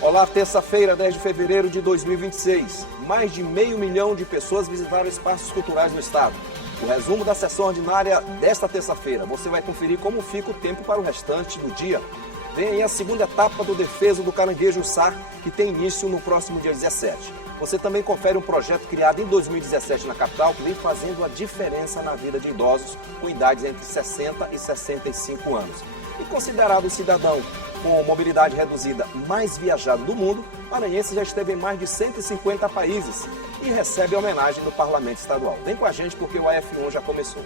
Olá, terça-feira, 10 de fevereiro de 2026. Mais de 500 mil de pessoas visitaram espaços culturais do estado. O resumo da sessão ordinária desta terça-feira. Você vai conferir como fica o tempo para o restante do dia. Vem aí a segunda etapa do Defeso do Caranguejo Sá, que tem início no próximo dia 17. Você também confere um projeto criado em 2017 na capital, que vem fazendo a diferença na vida de idosos com idades entre 60 e 65 anos. E considerado o cidadão com mobilidade reduzida mais viajado do mundo, Maranhense já esteve em mais de 150 países e recebe a homenagem do Parlamento Estadual. Vem com a gente porque o AF1 já começou.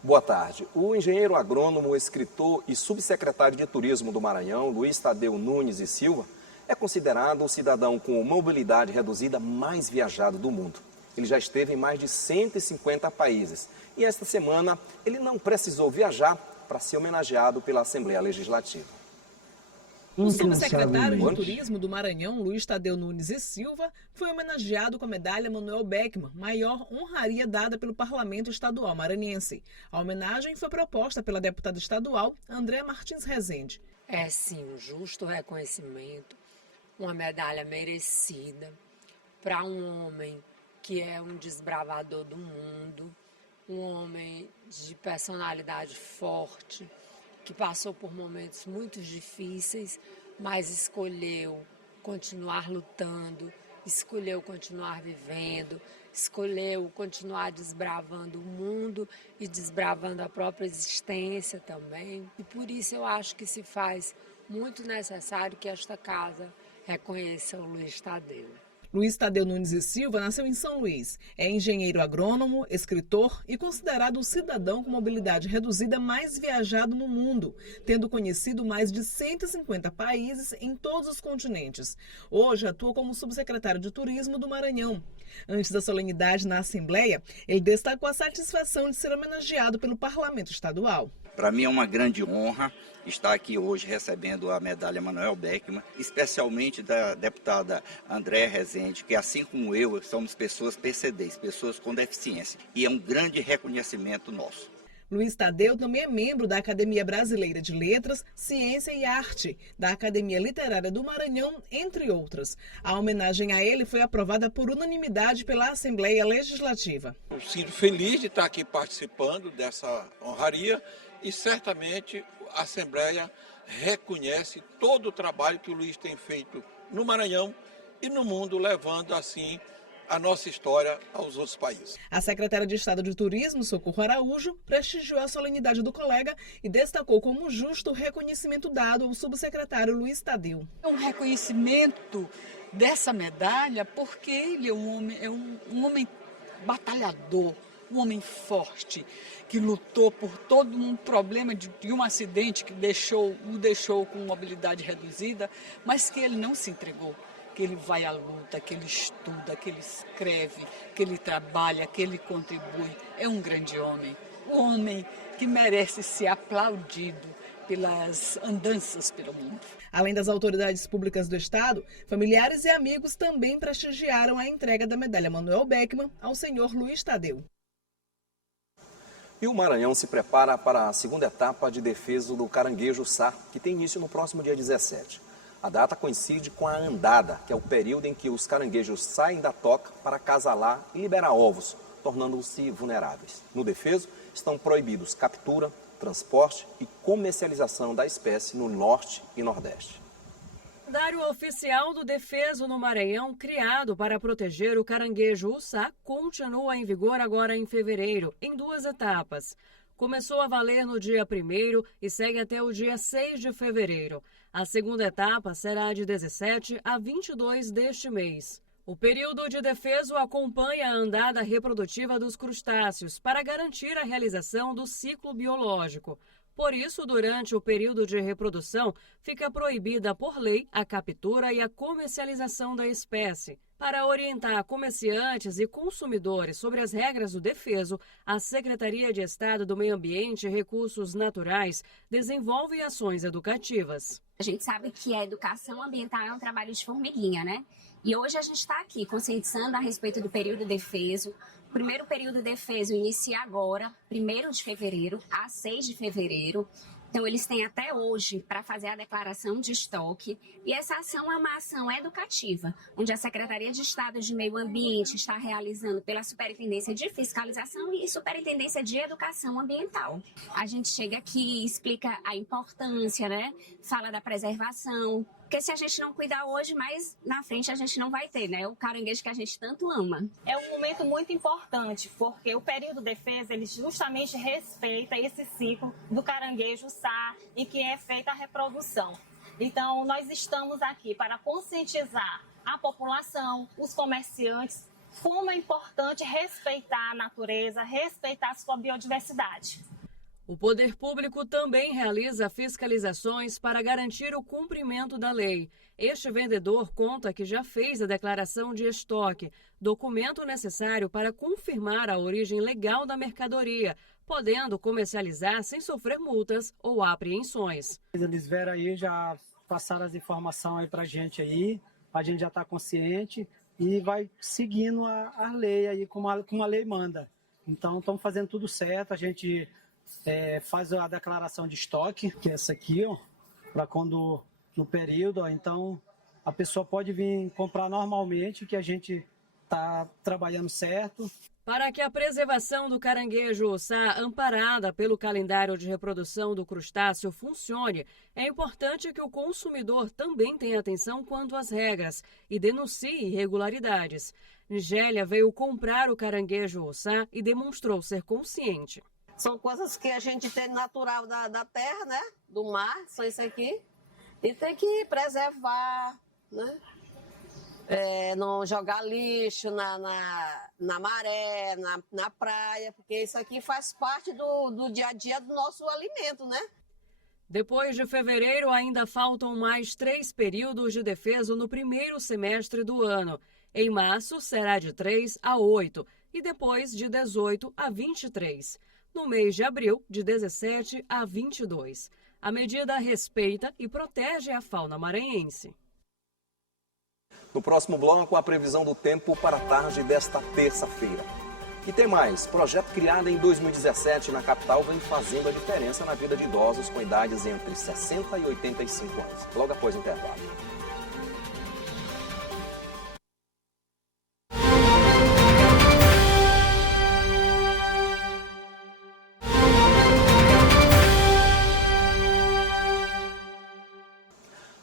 Boa tarde. O engenheiro agrônomo, escritor e subsecretário de Turismo do Maranhão, Luiz Tadeu Nunes e Silva, é considerado o cidadão com mobilidade reduzida mais viajado do mundo. Ele já esteve em mais de 150 países e esta semana ele não precisou viajar para ser homenageado pela Assembleia Legislativa. O subsecretário de Turismo do Maranhão, Luiz Tadeu Nunes e Silva, foi homenageado com a medalha Manuel Beckmann, maior honraria dada pelo Parlamento Estadual maranhense. A homenagem foi proposta pela deputada estadual Andréa Martins Rezende. É sim um justo reconhecimento, uma medalha merecida para um homem que é um desbravador do mundo, um homem de personalidade forte, que passou por momentos muito difíceis, mas escolheu continuar lutando, escolheu continuar vivendo, escolheu continuar desbravando o mundo e desbravando a própria existência também. E por isso eu acho que se faz muito necessário que esta casa reconheça o Luiz Tadeu. Luiz Tadeu Nunes e Silva nasceu em São Luís. É engenheiro agrônomo, escritor e considerado o cidadão com mobilidade reduzida mais viajado no mundo, tendo conhecido mais de 150 países em todos os continentes. Hoje atua como subsecretário de Turismo do Maranhão. Antes da solenidade na Assembleia, ele destacou a satisfação de ser homenageado pelo Parlamento Estadual. Para mim é uma grande honra estar aqui hoje recebendo a medalha Manuel Beckmann, especialmente da deputada Andréa Rezende, que assim como eu, somos pessoas PCDs, pessoas com deficiência, e é um grande reconhecimento nosso. Luiz Tadeu também é membro da Academia Brasileira de Letras, Ciência e Arte, da Academia Literária do Maranhão, entre outras. A homenagem a ele foi aprovada por unanimidade pela Assembleia Legislativa. Eu sinto feliz de estar aqui participando dessa honraria e certamente a Assembleia reconhece todo o trabalho que o Luiz tem feito no Maranhão e no mundo, levando assim a nossa história aos outros países. A secretária de Estado de Turismo, Socorro Araújo, prestigiou a solenidade do colega e destacou como justo o reconhecimento dado ao subsecretário Luiz Tadeu. É um reconhecimento dessa medalha porque ele é um homem batalhador, um homem forte, que lutou por todo um problema de um acidente que o deixou com mobilidade reduzida, mas que ele não se entregou, que ele vai à luta, que ele estuda, que ele escreve, que ele trabalha, que ele contribui. É um grande homem, um homem que merece ser aplaudido pelas andanças pelo mundo. Além das autoridades públicas do Estado, familiares e amigos também prestigiaram a entrega da medalha Manuel Beckmann ao senhor Luiz Tadeu. E o Maranhão se prepara para a segunda etapa de defesa do Caranguejo Sá, que tem início no próximo dia 17. A data coincide com a andada, que é o período em que os caranguejos saem da toca para acasalar e liberar ovos, tornando-se vulneráveis. No defeso, estão proibidos captura, transporte e comercialização da espécie no norte e nordeste. O calendário oficial do Defeso no Maranhão, criado para proteger o caranguejo uçá, continua em vigor agora em fevereiro, em 2 etapas. Começou a valer no dia 1º e segue até o dia 6 de fevereiro. A segunda etapa será de 17 a 22 deste mês. O período de defeso acompanha a andada reprodutiva dos crustáceos para garantir a realização do ciclo biológico. Por isso, durante o período de reprodução, fica proibida por lei a captura e a comercialização da espécie. Para orientar comerciantes e consumidores sobre as regras do Defeso, a Secretaria de Estado do Meio Ambiente e Recursos Naturais desenvolve ações educativas. A gente sabe que a educação ambiental é um trabalho de formiguinha, né? E hoje a gente está aqui conscientizando a respeito do período Defeso. O primeiro período Defeso inicia agora, 1º de fevereiro a 6 de fevereiro. Então, eles têm até hoje para fazer a declaração de estoque. E essa ação é uma ação educativa, onde a Secretaria de Estado de Meio Ambiente está realizando pela Superintendência de Fiscalização e Superintendência de Educação Ambiental. A gente chega aqui e explica a importância, né? Fala da preservação. Porque se a gente não cuidar hoje, mais na frente a gente não vai ter, né? O caranguejo que a gente tanto ama. É um momento muito importante, porque o período Defeso, ele justamente respeita esse ciclo do caranguejo-sá em que é feita a reprodução. Então, nós estamos aqui para conscientizar a população, os comerciantes, como é importante respeitar a natureza, respeitar a sua biodiversidade. O poder público também realiza fiscalizações para garantir o cumprimento da lei. Este vendedor conta que já fez a declaração de estoque, documento necessário para confirmar a origem legal da mercadoria, podendo comercializar sem sofrer multas ou apreensões. Eles vieram aí, já passaram as informações aí para a gente já está consciente e vai seguindo a lei aí, como a lei manda. Então, estamos fazendo tudo certo, a gente faz a declaração de estoque, que é essa aqui, ó, para quando no período, ó, então a pessoa pode vir comprar normalmente, que a gente está trabalhando certo. Para que a preservação do caranguejo-ossá, amparada pelo calendário de reprodução do crustáceo, funcione, é importante que o consumidor também tenha atenção quanto às regras e denuncie irregularidades. Nigélia veio comprar o caranguejo-ossá e demonstrou ser consciente. São coisas que a gente tem natural da terra, né? Do mar, só isso aqui. E tem que preservar, né? Não jogar lixo na maré, na praia, porque isso aqui faz parte do dia a dia do nosso alimento, né? Depois de fevereiro, ainda faltam mais 3 períodos de Defeso no primeiro semestre do ano. Em março, será de 3 a 8 e depois de 18 a 23. No mês de abril, de 17 a 22. A medida respeita e protege a fauna maranhense. No próximo bloco, a previsão do tempo para a tarde desta terça-feira. E tem mais, projeto criado em 2017 na capital vem fazendo a diferença na vida de idosos com idades entre 60 e 85 anos. Logo após o intervalo.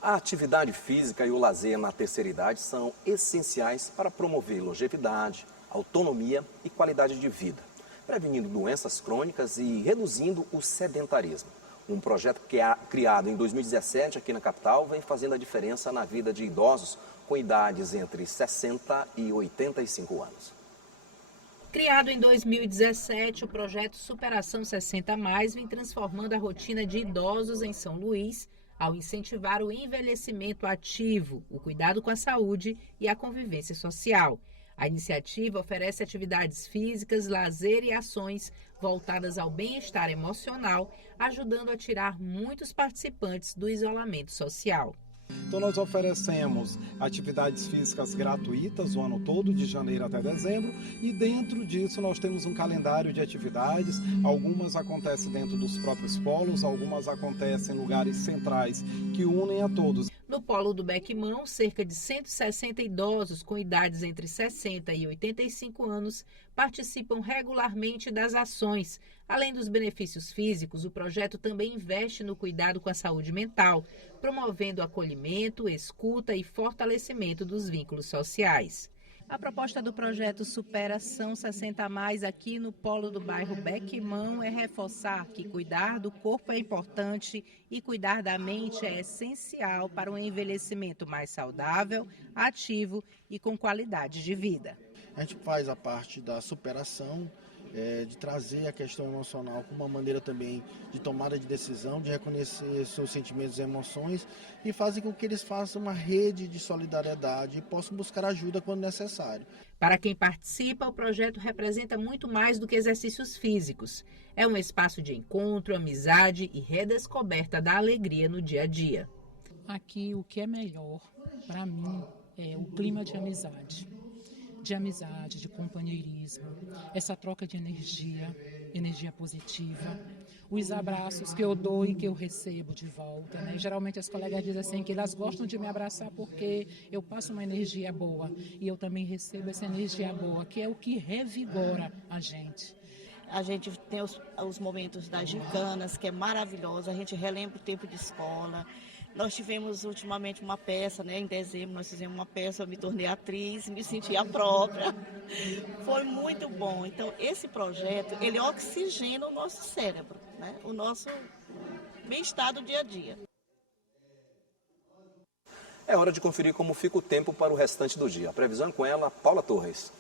A atividade física e o lazer na terceira idade são essenciais para promover longevidade, autonomia e qualidade de vida, prevenindo doenças crônicas e reduzindo o sedentarismo. Um projeto criado em 2017 aqui na capital vem fazendo a diferença na vida de idosos com idades entre 60 e 85 anos. Criado em 2017, o projeto Superação 60+, vem transformando a rotina de idosos em São Luís, ao incentivar o envelhecimento ativo, o cuidado com a saúde e a convivência social. A iniciativa oferece atividades físicas, lazer e ações voltadas ao bem-estar emocional, ajudando a tirar muitos participantes do isolamento social. Então nós oferecemos atividades físicas gratuitas o ano todo, de janeiro até dezembro, e dentro disso nós temos um calendário de atividades. Algumas acontecem dentro dos próprios polos, algumas acontecem em lugares centrais que unem a todos. No polo do Bequimão, cerca de 160 idosos com idades entre 60 e 85 anos participam regularmente das ações. Além dos benefícios físicos, o projeto também investe no cuidado com a saúde mental, promovendo acolhimento, escuta e fortalecimento dos vínculos sociais. A proposta do projeto Superação 60+, aqui no polo do bairro Bequimão, é reforçar que cuidar do corpo é importante e cuidar da mente é essencial para um envelhecimento mais saudável, ativo e com qualidade de vida. A gente faz a parte da superação, de trazer a questão emocional como uma maneira também de tomada de decisão, de reconhecer seus sentimentos e emoções, e fazem com que eles façam uma rede de solidariedade e possam buscar ajuda quando necessário. Para quem participa, o projeto representa muito mais do que exercícios físicos. É um espaço de encontro, amizade e redescoberta da alegria no dia a dia. Aqui o que é melhor para mim é o clima de amizade, de companheirismo, essa troca de energia positiva, os abraços que eu dou e que eu recebo de volta, né? Geralmente as colegas dizem assim que elas gostam de me abraçar porque eu passo uma energia boa e eu também recebo essa energia boa, que é o que revigora a gente. A gente tem os momentos das gincanas, que é maravilhoso, a gente relembra o tempo de escola. Nós tivemos ultimamente uma peça, né? Em dezembro nós fizemos uma peça, eu me tornei atriz, me senti a própria. Foi muito bom. Então esse projeto, ele oxigena o nosso cérebro, né? O nosso bem-estar do dia a dia. É hora de conferir como fica o tempo para o restante do dia. A previsão é com ela, Paula Torres.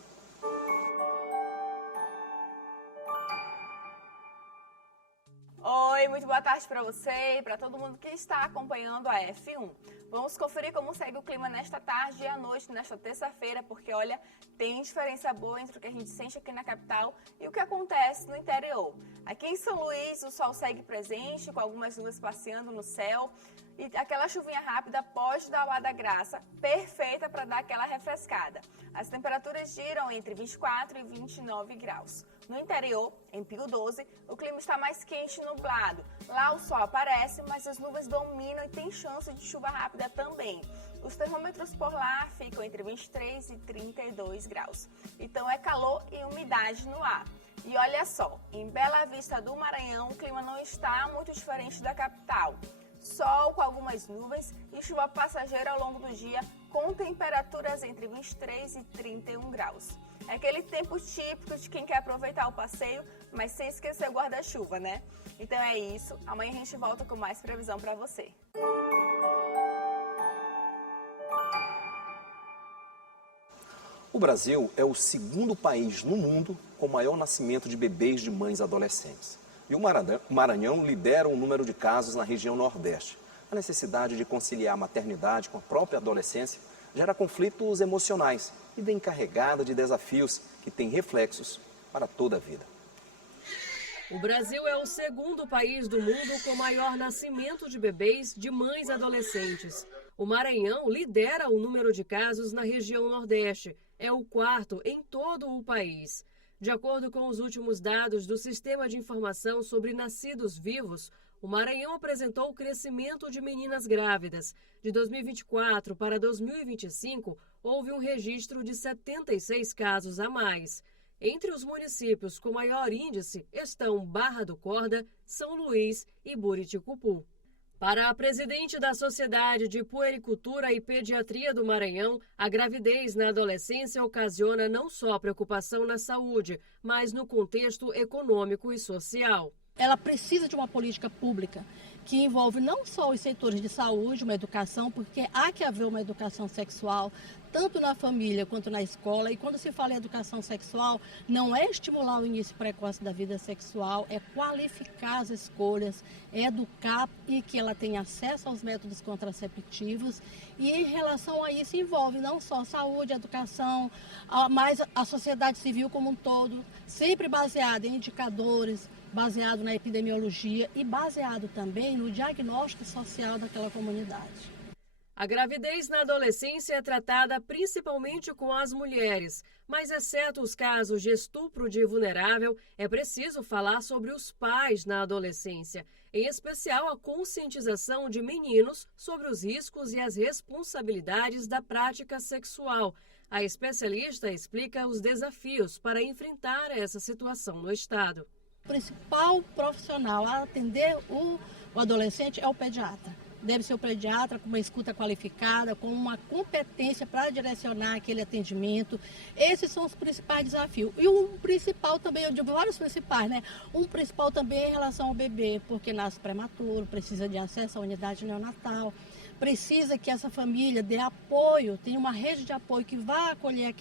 Oi, muito boa tarde para você e para todo mundo que está acompanhando a F1. Vamos conferir como segue o clima nesta tarde e à noite, nesta terça-feira, porque olha, tem diferença boa entre o que a gente sente aqui na capital e o que acontece no interior. Aqui em São Luís, o sol segue presente, com algumas nuvens passeando no céu. E aquela chuvinha rápida pode dar o ar da graça, perfeita para dar aquela refrescada. As temperaturas giram entre 24 e 29 graus. No interior, em Pio 12, o clima está mais quente e nublado. Lá o sol aparece, mas as nuvens dominam e tem chance de chuva rápida também. Os termômetros por lá ficam entre 23 e 32 graus. Então é calor e umidade no ar. E olha só, em Bela Vista do Maranhão, o clima não está muito diferente da capital. Sol com algumas nuvens e chuva passageira ao longo do dia, com temperaturas entre 23 e 31 graus. É aquele tempo típico de quem quer aproveitar o passeio, mas sem esquecer o guarda-chuva, né? Então é isso, amanhã a gente volta com mais previsão para você. O Brasil é o segundo país no mundo com maior nascimento de bebês de mães adolescentes. E o Maranhão lidera o número de casos na região Nordeste. A necessidade de conciliar a maternidade com a própria adolescência gera conflitos emocionais e vem carregada de desafios que têm reflexos para toda a vida. O Brasil é o segundo país do mundo com maior nascimento de bebês de mães adolescentes. O Maranhão lidera o número de casos na região Nordeste. É o quarto em todo o país. De acordo com os últimos dados do Sistema de Informação sobre Nascidos Vivos, o Maranhão apresentou o crescimento de meninas grávidas. De 2024 para 2025, houve um registro de 76 casos a mais. Entre os municípios com maior índice estão Barra do Corda, São Luís e Buriticupu. Para a presidente da Sociedade de Puericultura e Pediatria do Maranhão, a gravidez na adolescência ocasiona não só preocupação na saúde, mas no contexto econômico e social. Ela precisa de uma política pública que envolve não só os setores de saúde, uma educação, porque há que haver uma educação sexual, tanto na família quanto na escola. E quando se fala em educação sexual, não é estimular o início precoce da vida sexual, é qualificar as escolhas, é educar e que ela tenha acesso aos métodos contraceptivos. E em relação a isso envolve não só saúde, educação, mas a sociedade civil como um todo, sempre baseada em indicadores, baseado na epidemiologia e baseado também no diagnóstico social daquela comunidade. A gravidez na adolescência é tratada principalmente com as mulheres, mas exceto os casos de estupro de vulnerável, é preciso falar sobre os pais na adolescência, em especial a conscientização de meninos sobre os riscos e as responsabilidades da prática sexual. A especialista explica os desafios para enfrentar essa situação no estado. O principal profissional a atender o adolescente é o pediatra. deve ser o pediatra com uma escuta qualificada, com uma competência para direcionar aquele atendimento. Esses são os principais desafios. E o principal também, eu digo vários principais, né? Um principal também é em relação ao bebê, porque nasce prematuro, precisa de acesso à unidade neonatal. Precisa que essa família dê apoio, tenha uma rede de apoio que vá acolher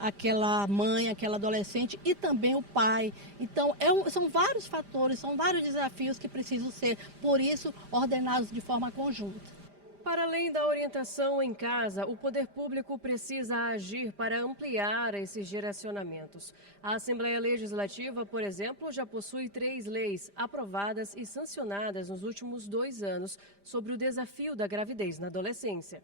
aquela mãe, aquela adolescente e também o pai. Então, são vários fatores, são vários desafios que precisam ser, por isso, ordenados de forma conjunta. Para além da orientação em casa, o poder público precisa agir para ampliar esses direcionamentos. A Assembleia Legislativa, por exemplo, já possui 3 leis aprovadas e sancionadas nos últimos 2 anos sobre o desafio da gravidez na adolescência.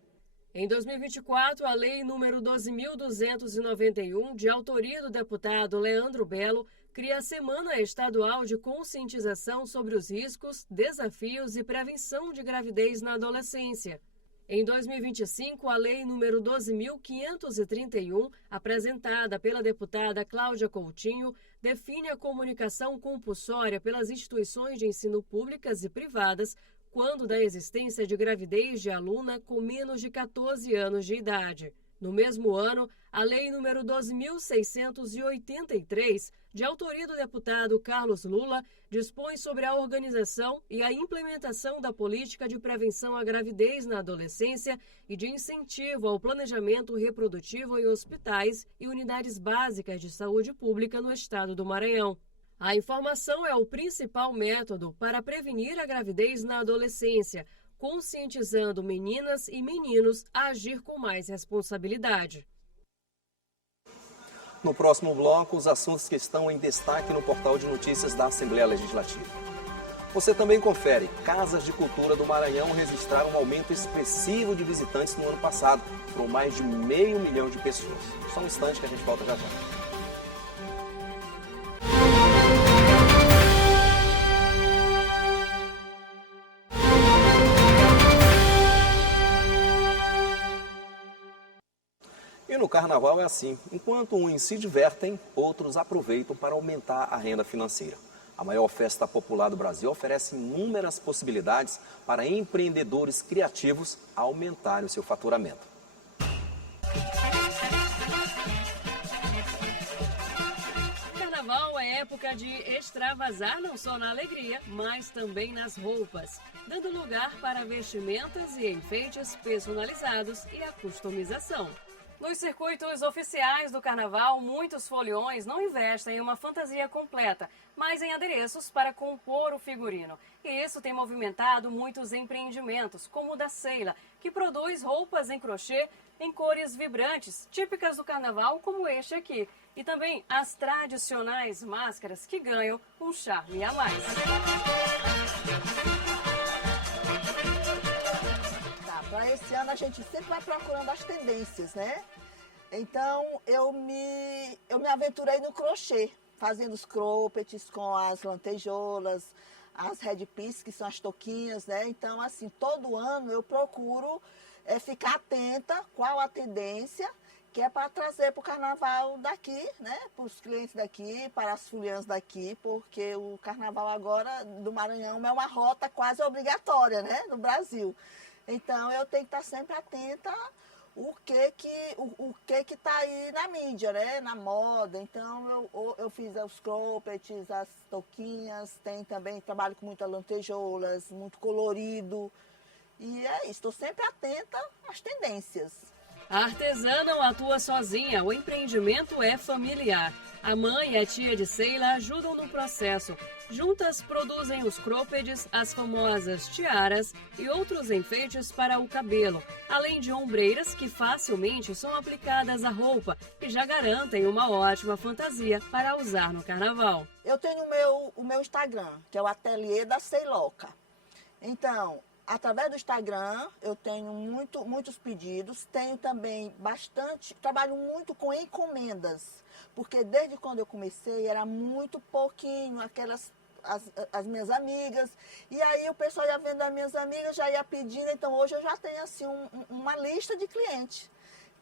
Em 2024, a Lei número 12.291, de autoria do deputado Leandro Belo, cria a Semana Estadual de Conscientização sobre os Riscos, Desafios e Prevenção de Gravidez na Adolescência. Em 2025, a Lei número 12.531, apresentada pela deputada Cláudia Coutinho, define a comunicação compulsória pelas instituições de ensino públicas e privadas quando da existência de gravidez de aluna com menos de 14 anos de idade. No mesmo ano, a Lei número 12.683, de autoria do deputado Carlos Lula, dispõe sobre a organização e a implementação da política de prevenção à gravidez na adolescência e de incentivo ao planejamento reprodutivo em hospitais e unidades básicas de saúde pública no estado do Maranhão. A informação é o principal método para prevenir a gravidez na adolescência, conscientizando meninas e meninos a agir com mais responsabilidade. No próximo bloco, os assuntos que estão em destaque no portal de notícias da Assembleia Legislativa. Você também confere: casas de cultura do Maranhão registraram um aumento expressivo de visitantes no ano passado, por mais de 500 mil de pessoas. Só um instante que a gente volta já já. E no carnaval é assim: enquanto uns se divertem, outros aproveitam para aumentar a renda financeira. A maior festa popular do Brasil oferece inúmeras possibilidades para empreendedores criativos aumentarem o seu faturamento. Carnaval é época de extravasar não só na alegria, mas também nas roupas, dando lugar para vestimentas e enfeites personalizados e a customização. Nos circuitos oficiais do Carnaval, muitos foliões não investem em uma fantasia completa, mas em adereços para compor o figurino. E isso tem movimentado muitos empreendimentos, como o da Seila, que produz roupas em crochê em cores vibrantes, típicas do Carnaval, como este aqui. E também as tradicionais máscaras, que ganham um charme a mais. Para esse ano a gente sempre vai procurando as tendências, né? Então eu me aventurei no crochê, fazendo os croppeds com as lantejoulas, as headpiece, que são as touquinhas, né? Então, assim, todo ano eu procuro ficar atenta qual a tendência, que é para trazer para o carnaval daqui, né? Para os clientes daqui, para as foliãs daqui, porque o carnaval agora do Maranhão é uma rota quase obrigatória, né? No Brasil. Então, eu tenho que estar sempre atenta o que está aí na mídia, né? Na moda. Então, eu fiz os croppeds, as touquinhas, tem também, trabalho com muitas lantejoulas, muito colorido. E é isso, estou sempre atenta às tendências. A artesã não atua sozinha, o empreendimento é familiar. A mãe e a tia de Seila ajudam no processo. Juntas produzem os croppeds, as famosas tiaras e outros enfeites para o cabelo, além de ombreiras que facilmente são aplicadas à roupa e já garantem uma ótima fantasia para usar no carnaval. Eu tenho o meu Instagram, que é o Ateliê da Seiloca. Então, através do Instagram, eu tenho muitos pedidos, tenho também trabalho muito com encomendas, porque desde quando eu comecei era muito pouquinho, as minhas amigas, e aí o pessoal ia vendo as minhas amigas, já ia pedindo, então hoje eu já tenho assim uma lista de clientes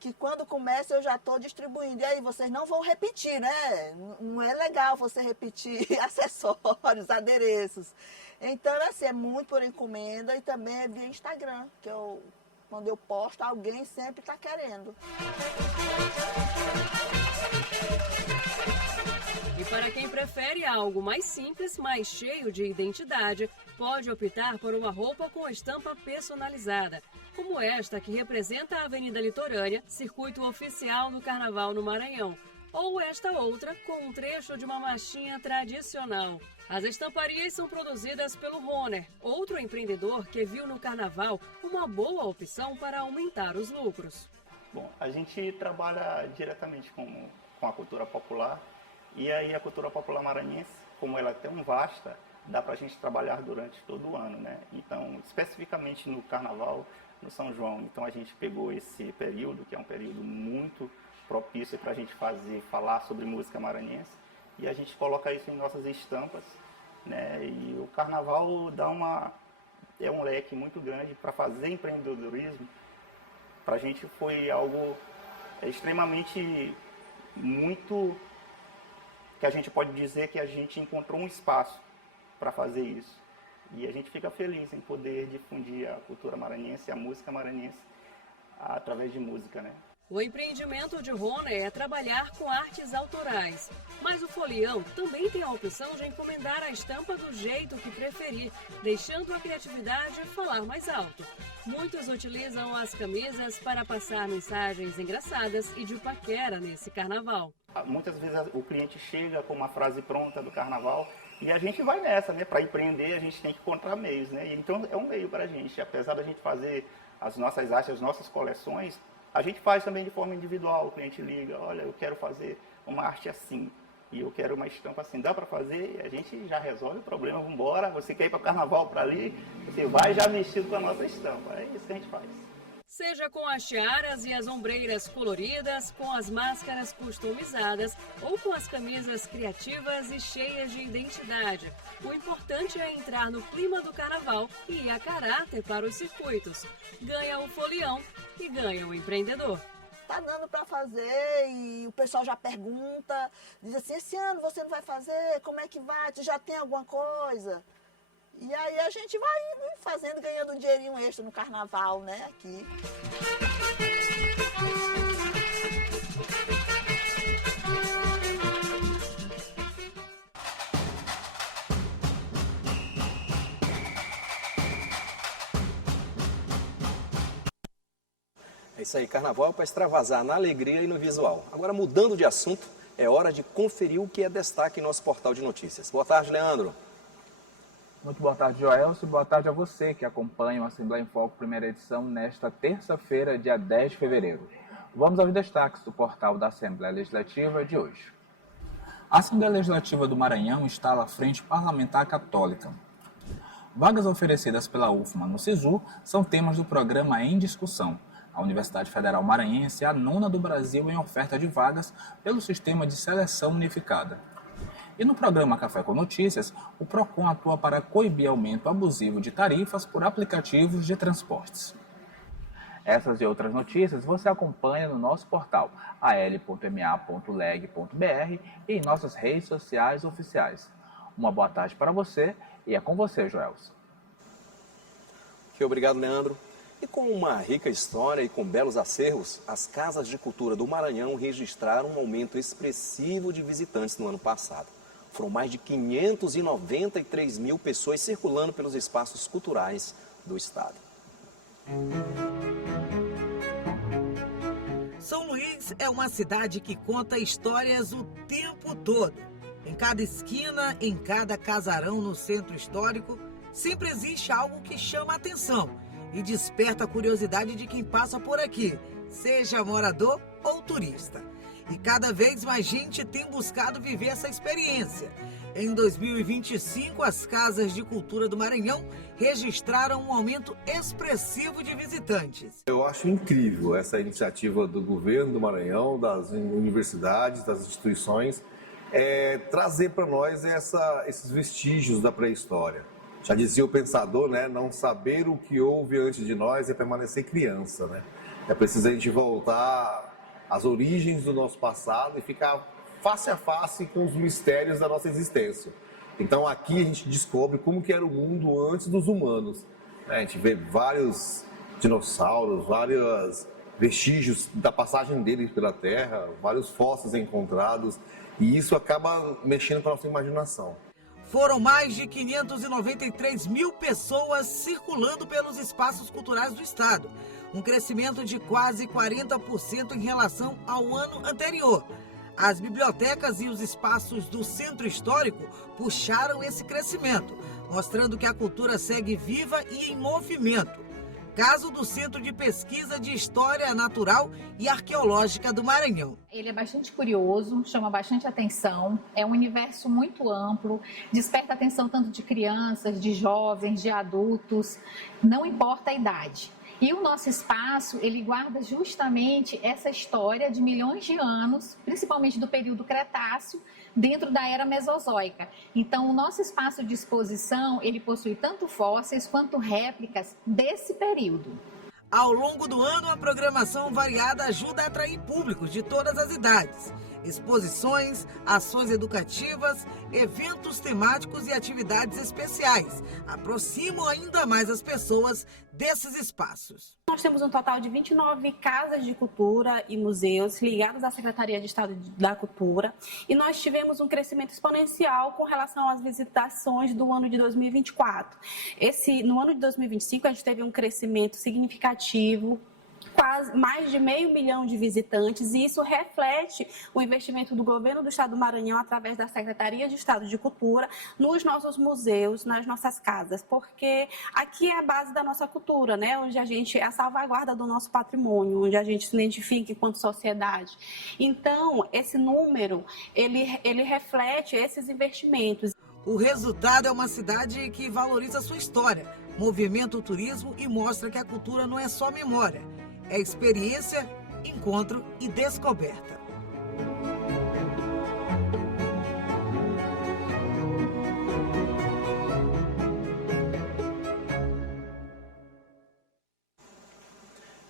que quando começa eu já estou distribuindo. E aí vocês não vão repetir, né? Não é legal você repetir acessórios, adereços. Então, assim, é muito por encomenda e também é via Instagram, que quando eu posto, alguém sempre está querendo. E para quem prefere algo mais simples, mais cheio de identidade, pode optar por uma roupa com estampa personalizada, como esta que representa a Avenida Litorânea, circuito oficial do Carnaval no Maranhão, ou esta outra com um trecho de uma machinha tradicional. As estamparias são produzidas pelo Roner, outro empreendedor que viu no Carnaval uma boa opção para aumentar os lucros. Bom, a gente trabalha diretamente com a cultura popular. E aí a cultura popular maranhense, como ela é tão vasta, dá para a gente trabalhar durante todo o ano, né? Então, especificamente no Carnaval, no São João, então a gente pegou esse período, que é um período muito propício para a gente falar sobre música maranhense, e a gente coloca isso em nossas estampas, né? E o Carnaval é um leque muito grande para fazer empreendedorismo. Para a gente foi algo extremamente muito... que a gente pode dizer que a gente encontrou um espaço para fazer isso. E a gente fica feliz em poder difundir a cultura maranhense, a música maranhense, através de música, né? O empreendimento de Roner é trabalhar com artes autorais, mas o folião também tem a opção de encomendar a estampa do jeito que preferir, deixando a criatividade falar mais alto. Muitos utilizam as camisas para passar mensagens engraçadas e de paquera nesse carnaval. Muitas vezes o cliente chega com uma frase pronta do carnaval e a gente vai nessa, né? Para empreender a gente tem que encontrar meios, né? E então é um meio para a gente. Apesar da gente fazer as nossas artes, as nossas coleções, a gente faz também de forma individual. O cliente liga, olha, eu quero fazer uma arte assim e eu quero uma estampa assim. Dá para fazer? A gente já resolve o problema, vamos embora. Você quer ir para o carnaval para ali? Você vai já vestido com a nossa estampa. É isso que a gente faz. Seja com as tiaras e as ombreiras coloridas, com as máscaras customizadas ou com as camisas criativas e cheias de identidade. O importante é entrar no clima do carnaval e ir a caráter para os circuitos. Ganha o folião e ganha o empreendedor. Tá dando para fazer e o pessoal já pergunta, diz assim, esse ano você não vai fazer? Como é que vai? Tu já tem alguma coisa? E aí a gente vai fazendo, ganhando um dinheirinho extra no carnaval, né, aqui. É isso aí, carnaval é para extravasar na alegria e no visual. Agora, mudando de assunto, é hora de conferir o que é destaque em nosso portal de notícias. Boa tarde, Leandro. Muito boa tarde, Joelson. Boa tarde a você que acompanha o Assembleia em Foco, primeira edição, nesta terça-feira, dia 10 de fevereiro. Vamos aos destaques do portal da Assembleia Legislativa de hoje. A Assembleia Legislativa do Maranhão instala a Frente Parlamentar Católica. Vagas oferecidas pela UFMA no SISU são temas do programa Em Discussão. A Universidade Federal Maranhense é a 9ª do Brasil em oferta de vagas pelo Sistema de Seleção Unificada. E no programa Café com Notícias, o PROCON atua para coibir aumento abusivo de tarifas por aplicativos de transportes. Essas e outras notícias você acompanha no nosso portal al.ma.leg.br e em nossas redes sociais oficiais. Uma boa tarde para você e é com você, Joelson. Obrigado, Leandro. E com uma rica história e com belos acervos, as Casas de Cultura do Maranhão registraram um aumento expressivo de visitantes no ano passado. Foram mais de 593 mil pessoas circulando pelos espaços culturais do estado. São Luís é uma cidade que conta histórias o tempo todo. Em cada esquina, em cada casarão no centro histórico, sempre existe algo que chama a atenção e desperta a curiosidade de quem passa por aqui, seja morador ou turista. E cada vez mais gente tem buscado viver essa experiência. Em 2025, as Casas de Cultura do Maranhão registraram um aumento expressivo de visitantes. Eu acho incrível essa iniciativa do governo do Maranhão, das universidades, das instituições, trazer para nós esses vestígios da pré-história. Já dizia o pensador, né? Não saber o que houve antes de nós é permanecer criança, né? É preciso a gente voltar às origens do nosso passado e ficar face a face com os mistérios da nossa existência. Então aqui a gente descobre como que era o mundo antes dos humanos. A gente vê vários dinossauros, vários vestígios da passagem deles pela Terra, vários fósseis encontrados, e isso acaba mexendo com a nossa imaginação. Foram mais de 593 mil pessoas circulando pelos espaços culturais do estado, um crescimento de quase 40% em relação ao ano anterior. As bibliotecas e os espaços do centro histórico puxaram esse crescimento, mostrando que a cultura segue viva e em movimento. Caso do Centro de Pesquisa de História Natural e Arqueológica do Maranhão. Ele é bastante curioso, chama bastante atenção, é um universo muito amplo, desperta a atenção tanto de crianças, de jovens, de adultos, não importa a idade. E o nosso espaço, ele guarda justamente essa história de milhões de anos, principalmente do período Cretáceo, dentro da era Mesozoica. Então, o nosso espaço de exposição, ele possui tanto fósseis quanto réplicas desse período. Ao longo do ano, a programação variada ajuda a atrair públicos de todas as idades. Exposições, ações educativas, eventos temáticos e atividades especiais aproximam ainda mais as pessoas desses espaços. Nós temos um total de 29 casas de cultura e museus ligados à Secretaria de Estado da Cultura e nós tivemos um crescimento exponencial com relação às visitações do ano de 2024. No ano de 2025 a gente teve um crescimento significativo, quase mais de 500 mil de visitantes, e isso reflete o investimento do governo do estado do Maranhão através da Secretaria de Estado de Cultura nos nossos museus, nas nossas casas, porque aqui é a base da nossa cultura, né? Onde a gente é a salvaguarda do nosso patrimônio, onde a gente se identifica enquanto sociedade. Então, esse número, ele reflete esses investimentos. O resultado é uma cidade que valoriza a sua história, movimenta o turismo e mostra que a cultura não é só memória. É experiência, encontro e descoberta.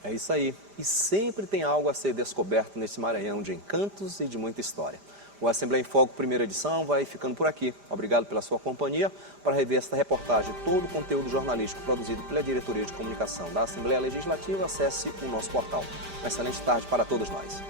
É isso aí. E sempre tem algo a ser descoberto nesse Maranhão de encantos e de muita história. O Assembleia em Foco, primeira edição, vai ficando por aqui. Obrigado pela sua companhia. Para rever esta reportagem e todo o conteúdo jornalístico produzido pela Diretoria de Comunicação da Assembleia Legislativa, acesse o nosso portal. Uma excelente tarde para todos nós.